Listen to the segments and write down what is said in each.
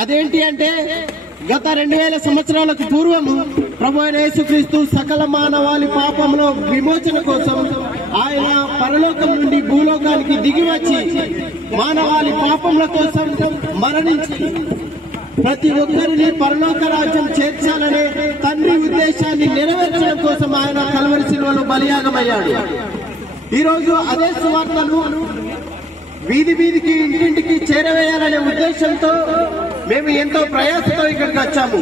అదేంటి అంటే గత 2000 సంవత్సరాలకు పూర్వము ప్రభు అయిన యేసుక్రీస్తు సకల మానవాళి పాపంలో విమోచన కోసం ఆయన పరలోకం నుండి భూలోకానికి దిగి వచ్చి మానవాళి పాపముల కోసం మరణించి ప్రతి ఒక్కరిని పరలోక రాజ్యం చేర్చాలనే తండ్రి ఉద్దేశాన్ని నెరవేర్చడం కోసం ఆయన కల్వరి శిలువలో బలియాగమయ్యాడు. ఈరోజు అదే సువార్తను వీధి వీధికి ఇంటింటికి చేరవేయాలనే ఉద్దేశంతో మేము ఎంతో ప్రయాసతో ఇక్కడికి వచ్చాము.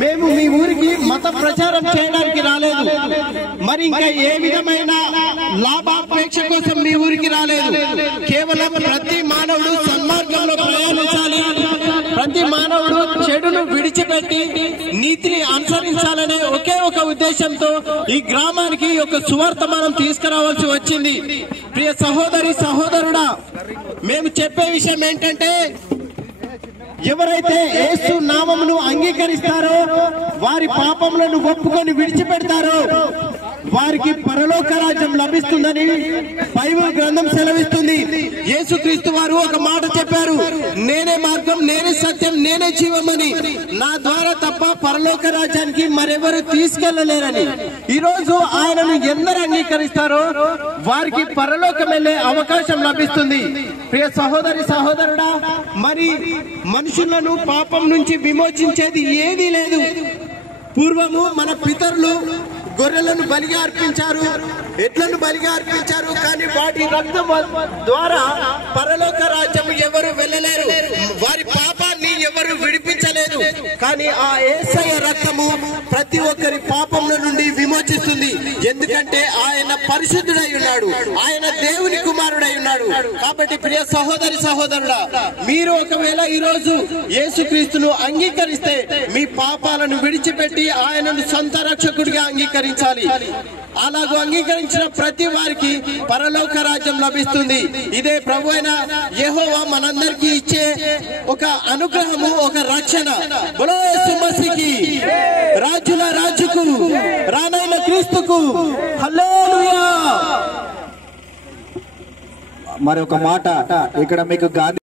మేము మీ ఊరికి మత ప్రచారం చేయడానికి రాలేదు, మరి ఇంకా ఏ విధమైన లాభాపేక్ష కోసం మీ ఊరికి రాలేదు. కేవలం ప్రతి మానవుడు సన్మార్గంలో ప్రయాణించాలి, ప్రతి మానవుడు చెడును విడిచిపెట్టి నీతిని అనుసరించాలనే ఒకే ఒక ఉద్దేశంతో ఈ గ్రామానికి ఒక సువార్త మనం తీసుకురావాల్సి వచ్చింది. ప్రియ సహోదరి సహోదరుడా, మేము చెప్పే విషయం ఏంటంటే ఎవరైతే యేసు నామమును అంగీకరిస్తారో, వారి పాపములను ఒప్పుకొని విడిచిపెడతారో వారికి పరలోక రాజ్యం లభిస్తుందని బైబిల్ గ్రంథం సెలవిస్తుంది. యేసుక్రీస్తు వారు ఒక మాట చెప్పారు, నేనే మార్గం, నేనే సత్యం, నేనే జీవమని, నా ద్వారా తప్ప పరలోక రాజ్యానికి మరెవరు తీసుకెళ్లలేరని. ఈ రోజు ఆయనను ఎందరు అంగీకరిస్తారో వారికి పరలోకం వెళ్లే అవకాశం లభిస్తుంది. ప్రియ సహోదరి సహోదరుడా, మరి మనుషులను పాపం నుంచి విమోచించేది ఏదీ లేదు. పూర్వము మన పితరులు గొర్రెలను బలిగా అర్పించారు, ఎడ్లను బలిగా అర్పించారు, కానీ వాటి రక్తం ద్వారా పరలోక రాజ్యం ఎవరు వెళ్ళలేరు, వారి పాపాన్ని ఎవరు విడిపించలేదు. కానీ ఆ యేసయ్య రక్తము ప్రతి ఒక్కరి పాపముల నుండి విమోచిస్తుంది. ఎందుకంటే ఆయన పరిశుద్ధుడై ఉన్నాడు, ఆయన దేవుని కుమారుడై ఉన్నాడు. కాబట్టి ప్రియ సహోదరి సహోదరుడా, మీరు ఒకవేళ ఈ రోజు యేసుక్రీస్తును అంగీకరిస్తే మీ పాపాలను విడిచిపెట్టి ఆయనను సొంత రక్షకుడిగా అంగీకరించాలి. అలాగూ అంగీకరించిన ప్రతి వారికి పరలోక రాజ్యం లభిస్తుంది. ఇదే ప్రభు అయిన యెహోవా మనందరికీ ఇచ్చే ఒక అనుగ్రహము, ఒక రక్షణ. బోలో యేసు మసీకి, రాజుల రాజుకు, రానైన క్రీస్తుకు హల్లెలూయా. మరి ఒక మాట ఇక్కడ మీకు గాంధీ